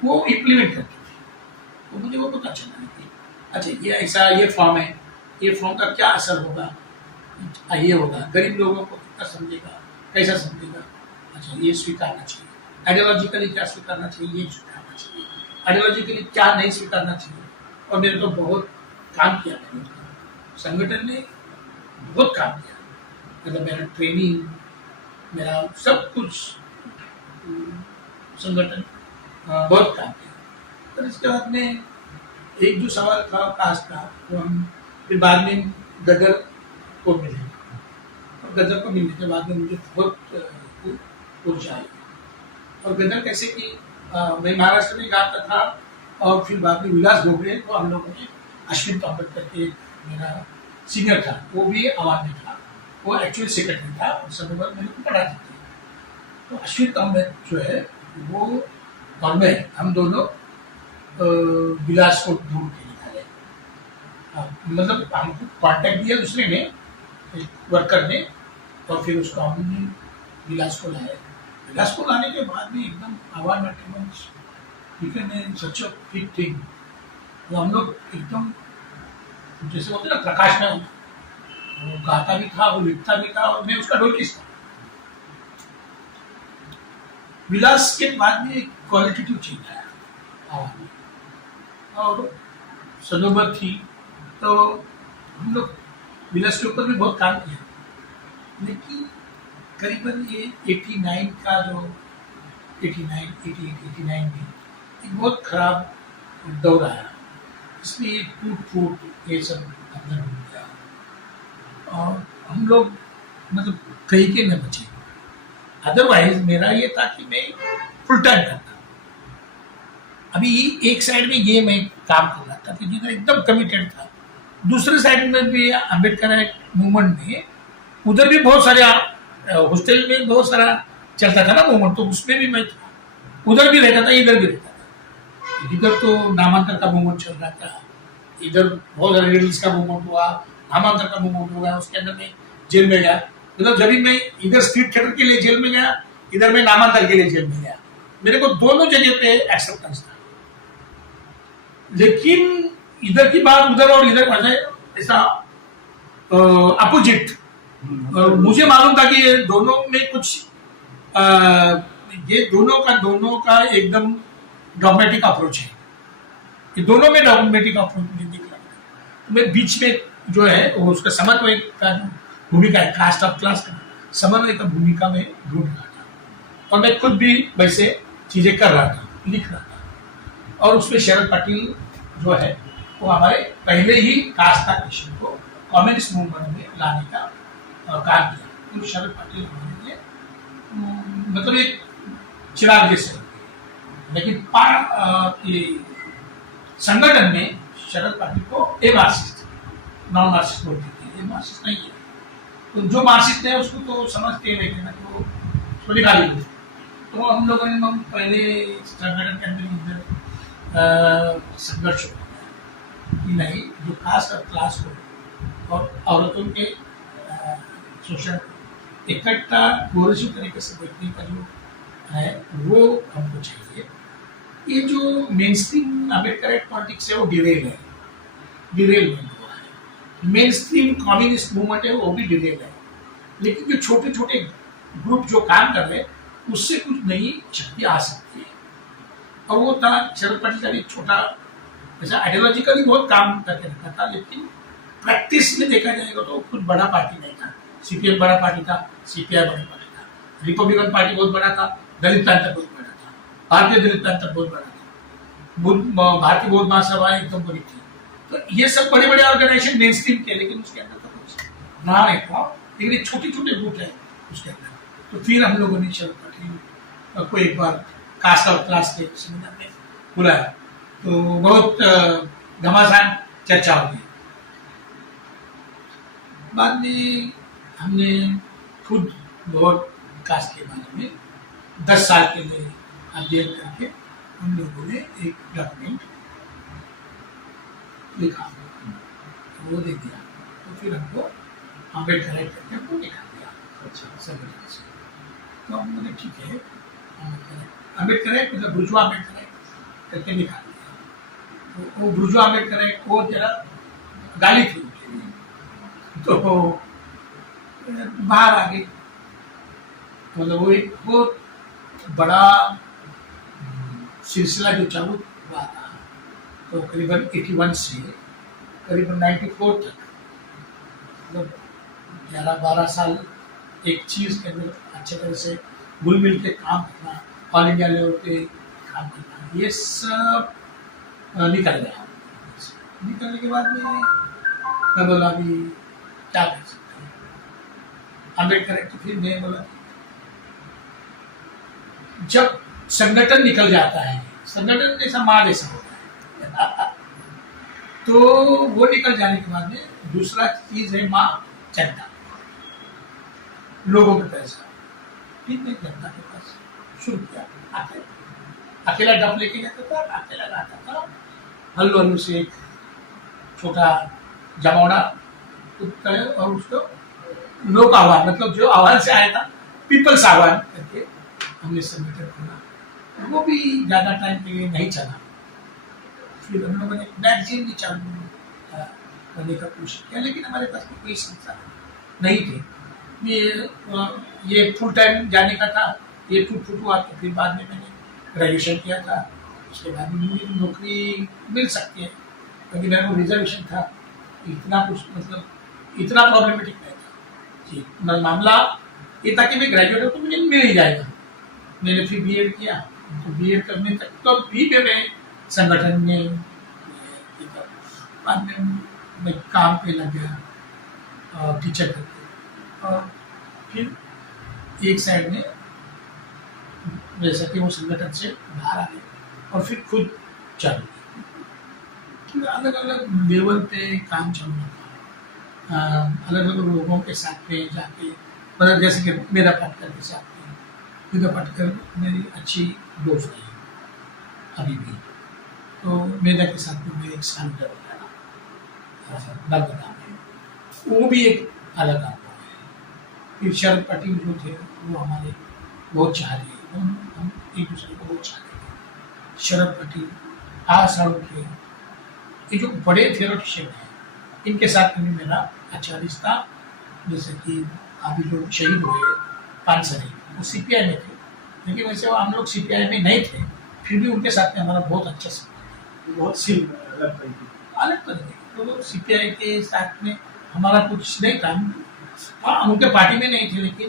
वो इम्प्लीमेंट करती थी। तो मुझे वो पता चला कि अच्छा ये ऐसा, ये फॉर्म है, ये फॉर्म का क्या असर होगा, ये होगा, गरीब लोगों को कितना समझेगा, कैसा समझेगा, अच्छा ये स्वीकारना चाहिए, आइडियोलॉजिकली क्या स्वीकारना चाहिए, ये स्वीकारना चाहिए, आइडियोलॉजिकली क्या नहीं स्वीकारना चाहिए। और मैंने तो बहुत काम किया मैंने, संगठन ने बहुत काम किया, मतलब मेरा ट्रेनिंग, मेरा सब कुछ संगठन बहुत काम किया। पर इसके बाद में एक जो सवाल था कास्ट का, वो हम फिर बाद में गदर को मिले, और गदर को मिलने के बाद में मुझे बहुत ऊर्जा आई। और गदर कैसे कि मैं महाराष्ट्र में गाता था, और फिर बाद में विलास घोगड़े को हम लोगों ने, अश्विन तोमर करके मेरा सीनियर था, वो भी आवाम में था, वो एक्चुअली सेक्रेटरी था, उस समय पर मेरे को पढ़ाते थे। तो अश्विन तोमर जो है वो और मैं, हम दोनों विलास को ढूंढ के निकाले। मतलब हमको कांटेक्ट दिया दूसरे ने, एक वर्कर ने, और फिर उसको हमने विलास को लाया। विलास को लाने के बाद में एकदम आवाज नाट्यमंच, ठीक है, सच अ बिग थिंग। वो हम लोग एकदम जैसे बोलते ना प्रकाश में, वो गाता भी था, वो लिखता भी था, और मैं उसका ढोलकिस्ट था। विलास के बाद में एक क्वालिटेटिव चेंज आया आवाज में, और सनोबर थी, तो हम लोग विलास के ऊपर भी बहुत काम किया। लेकिन करीबन ये 89 का जो 88-89 में एक बहुत खराब दौर आया, इसमें ये टूट ये सब अंदर हो गया, और हम लोग मतलब कहीं के न बचे। अदरवाइज मेरा ये था कि मैं फुल टाइम करता, अभी एक साइड में ये मैं काम कर रहा था कि जिधर एकदम कमिटेड था, दूसरे साइड में भी अम्बेडकर मूवमेंट में, उधर भी बहुत सारे हॉस्टल में बहुत सारा चलता था ना मूवमेंट, तो उसमें भी मैं था, उधर भी रहता था, इधर भी रहता था। इधर तो नामांतर का मूवमेंट चल रहा था, इधर बहुत सारे लेडीज का मूवमेंट हुआ, नामांतर का मूवमेंट हुआ, उसके अंदर मैं जेल में गया। मतलब जब भी मैं इधर स्ट्रीट थिएटर के लिए जेल में गया, इधर मैं नामांतर के लिए जेल में गया, मेरे को दोनों जगह पे एक्सेप्टेंस था। लेकिन इधर की बात उधर और इधर ऐसा अपोजिट, मुझे मालूम था कि ये दोनों में कुछ ये दोनों का एकदम डॉगमेटिक अप्रोच है, ये दोनों में डॉगमेटिक अप्रोच नहीं दिख रहा था। मैं बीच में जो है वो उसका समन्वय का भूमिका है, कास्ट ऑफ क्लास का समन्वय का भूमिका में ढूंढ रहा था, और मैं खुद भी वैसे चीजें कर रहा था, लिख रहा था। और उसमें शरद पाटिल जो है वो हमारे पहले ही कास्ट का क्वेश्चन को कम्युनिस्ट मूवमेंट में लाने का काम किया। तो शरद पाटिल हमारे लिए मतलब एक चिराग जैसे, लेकिन ये संगठन में शरद पाटिल को ए मार्क्सिस्ट, नॉन मार्क्सिस्ट बोलते थे, ये मार्क्सिस्ट नहीं है। तो जो मार्क्सिस्ट है उसको तो समझते हैं, लेकिन तो उसको निकाली। तो हम लोगों ने पहले संगठन के अंदर संघर्ष कि नहीं, जो कास्ट और क्लास को और औरतों के शोषण इकट्ठा प्रोग्रेसिव तरीके से देखने का जो है वो हमको चाहिए। ये जो मेन स्ट्रीम अम्बेडकर पॉलिटिक्स है वो डिरेलमेंट हुआ है। मेन स्ट्रीम कम्युनिस्ट मूवमेंट है वो भी डिरेल है, लेकिन जो छोटे छोटे ग्रुप जो काम कर रहे हैं उससे कुछ नई शक्ति आ सकती है। और वो था शरद पाटिल का एक छोटा ऐसा आइडियोलॉजिकली बहुत काम करके रखा था, लेकिन प्रैक्टिस में देखा जाएगा तो कुछ बड़ा पार्टी नहीं था। सीपीएम बड़ा पार्टी था, सीपीआई बड़ा पार्टी था, रिपब्लिकन पार्टी बहुत बड़ा था, दलित पैंथर बहुत बड़ा था, भारतीय दलित पैंथर बहुत बड़ा था, भारतीय बौद्ध महासभा एकदम बड़ी थी। तो ये सब बड़े बड़े ऑर्गेनाइजेशन मेन स्ट्रीम के, लेकिन उसके अंदर तो कुछ ना नहीं था, लेकिन छोटे छोटे ग्रुप है उसके अंदर। तो फिर हम लोगों ने शरद पाटिल को एक बार कास्ट और क्लास के सेमिनार में बुलाया, तो बहुत घमासान चर्चा हो गई। बाद में हमने खुद बहुत कास्ट के बारे में 10 साल के लिए अध्ययन करके हम लोगों ने एक डॉक्यूमेंट लिखा, वो दे दिया। तो फिर हमको अम्बेडकर करके हमको निकाल दिया। अच्छा, संगठन से तो हम बोले ठीक है, अम्बेडकर मतलब बुर्जुआ अम्बेडकर करके निकाल दिया। तो वो बुर्जुआ अम्बेडकर को जरा गाली थी उनके लिए, तो बाहर आ गई। मतलब वो एक बहुत बड़ा सिलसिला जो चालू हुआ था, तो करीबन 81 से करीबन 94 तक, मतलब 11-12 साल एक चीज़ के अंदर अच्छे तरह से घुल मिल के काम करना, ऑल इंडिया लेवल पे काम करना, ये सब निकल गया। निकलने के बाद में मैं बोला अभी क्या कर सकते हैं, अम्बेडकर एक्ट। फिर मैं बोला जब संगठन निकल जाता है, संगठन जैसा माँ जैसा होता है तो वो निकल जाने के बाद में दूसरा चीज है माँ जनता, लोगों का पैसा। फिर मैं जनता के पास शुरू किया, अकेला डब लेके जाता था, अकेला गाता था, हल्लू हल्लू से एक छोटा जमौड़ा और उसको लोक आह्वान, मतलब जो आह्वान से आया था पीपल्स आह्वान करके हमने संगठन खोला। वो भी ज़्यादा टाइम के लिए नहीं चला। फिर हम लोगों ने मैगजीन भी चालू करने का कोशिश किया, लेकिन हमारे पास कोई संसाधन नहीं थे। ये फुल टाइम जाने का था, ये टूट हुआ। तो फिर बाद में मैंने ग्रेजुएशन किया था, उसके बाद में मुझे नौकरी मिल सकती है क्योंकि मेरे को रिजर्वेशन था। इतना कुछ मतलब इतना प्रॉब्लमेटिक नहीं था कि मामला ये था कि मैं ग्रेजुएट हूँ तो मुझे मिल ही जाएगा। मैंने फिर बीएड किया, तो बीएड करने तक तो भी मैं संगठन में, बाद में मैं काम पे लग गया टीचर करके। और फिर एक साइड में जैसा कि वो संगठन से बाहर आ गए और फिर खुद चल अलग अलग लेवल पे काम चल रहा था, अलग अलग लोगों के साथ में जाके, मतलब जैसे कि मेरा पाटकर के साथ में, मेरा पाटकर मेरी अच्छी दोस्त है अभी भी। तो मेरा के साथ में मैं एक साल नर्मदा में, वो भी एक अलग आता है। फिर शरद पटेल जो थे वो हमारे बहुत चाहते, हम एक दूसरे को बहुत चाहते थे। शरद पटेल, साड़ू, ये जो बड़े थियोरेटिशियन हैं, इनके साथ में मेरा अच्छा रिश्ता। जैसे कि अभी जो शहीद हुए पानसरे, वो सीपीआई में थे, लेकिन वैसे हम लोग सीपीआई में नहीं थे, फिर भी उनके साथ में हमारा बहुत अच्छा संबंध, बहुत सी अलग तरह। तो सीपीआई के साथ में हमारा कुछ नहीं था। हाँ, उनके पार्टी में नहीं थे, लेकिन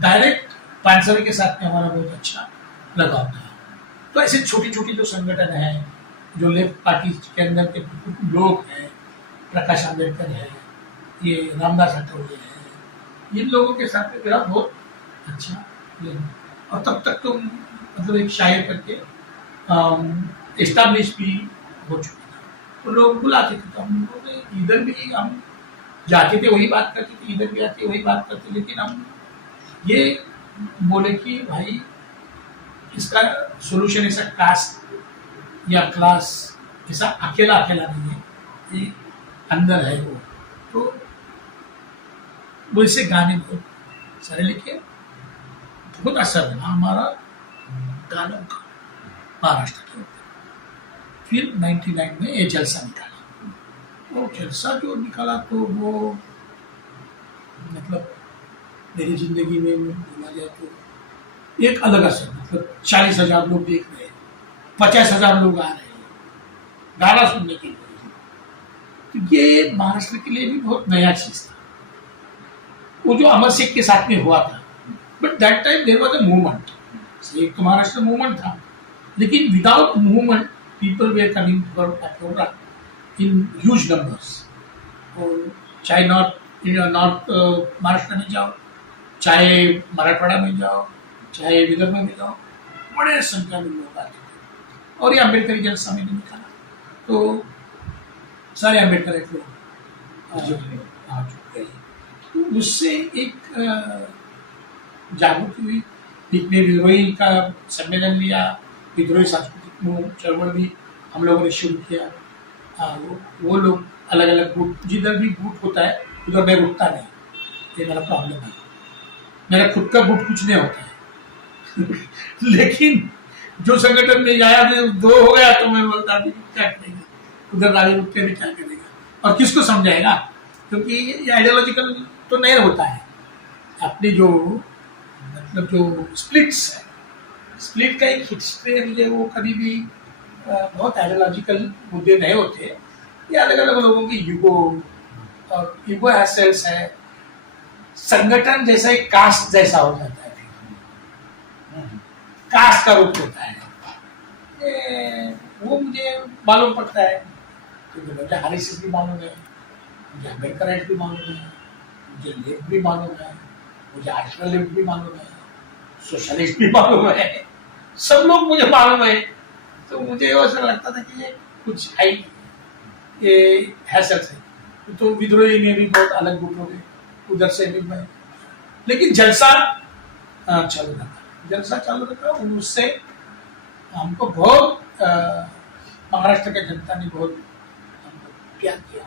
डायरेक्ट पानसरे के साथ में हमारा बहुत अच्छा लगाव था। तो ऐसे छोटी छोटी जो संगठन है, जो लेफ्ट पार्टी के अंदर के लोग हैं, प्रकाश आंबेडकर है, ये रामदास अठवले है, इन लोगों के साथ में मेरा बहुत अच्छा। और तब तक तो मतलब एक शायर करके एस्टाब्लिश भी हो चुका था, तो लोग बुलाते थे, तो हम लोग इधर भी हम जाते थे, वही बात करते थे, इधर भी आते वही बात करते। लेकिन हम ये बोले कि भाई इसका सोल्यूशन ऐसा कास्ट या क्लास ऐसा अकेला नहीं है, ये अंदर है वो। तो वो इसे गाने बहुत सारे लिखे, बहुत असर बना हमारा गानों का महाराष्ट्र के ऊपर। फिर 99 में ये जलसा निकाला, वो जलसा जो निकाला तो वो मतलब मेरी जिंदगी में बोला जाए तो एक अलग असर। मतलब 40,000 लोग देख रहे हैं, 50,000 लोग आ रहे हैं गाना सुनने के लिए, तो ये महाराष्ट्र के लिए भी बहुत नया चीज था। वो जो अमर सिंह के साथ में हुआ था, but that time there was a movement. एक तो महाराष्ट्र मूवमेंट था, लेकिन without movement people were coming for पैट्रोला इन ह्यूज नंबर्स। और चाहे नॉर्थ महाराष्ट्र में जाओ, चाहे मराठवाड़ा में जाओ, चाहे विदर्भ में जाओ, बड़े संख्या में लोग आते थे। और ये अम्बेडकरी जलसा में निकाला तो सारे अम्बेडकर एक लोग आ चुके हैं। तो उससे एक जागृति हुई। इतने विद्रोही का सम्मेलन लिया, विद्रोही सांस्कृतिक चळवळ भी हम लोगों ने शुरू किया। वो लोग अलग अलग गुट, जिधर भी गुट होता है उधर मैं रुकता नहीं, ये मेरा प्रॉब्लम है। मेरा खुद का गुट कुछ नहीं होता है लेकिन जो संगठन में आया दो हो गया तो मैं बोलता क्या करेगा, उधर गाड़ी रुक के भी क्या करेगा और किसको समझाएगा, क्योंकि ये आइडियोलॉजिकल तो नहीं होता है। अपनी जो मतलब जो स्प्लिट्स है, स्प्लिट का एक हिस्ट्री है, मुझे वो कभी भी बहुत आइडियोलॉजिकल मुद्दे नहीं होते, ये अलग अलग लोगों की युगो और युगो सेल्स है, संगठन जैसे कास्ट जैसा हो जाता है, कास्ट का रूप होता है। वो मुझे मालूम पड़ता है क्योंकि मुझे आरएसएस भी मालूम है, मुझे अम्बेडकर भी मालूम है, मुझे लेफ्ट भी मालूम है, मुझे आर्टिकल लेफ्ट भी मालूम है, सोशलिस्ट भी मालूम है, सब लोग मुझे मालूम है। तो मुझे ऐसा लगता था कि ये कुछ है ही, ये है सच है। तो विद्रोही में भी बहुत अलग ग्रुप हो गए, उधर से भी मैं, लेकिन जलसा चालू रखा, जलसा चालू रखा। उससे हमको बहुत महाराष्ट्र के जनता ने बहुत हमको प्यार किया।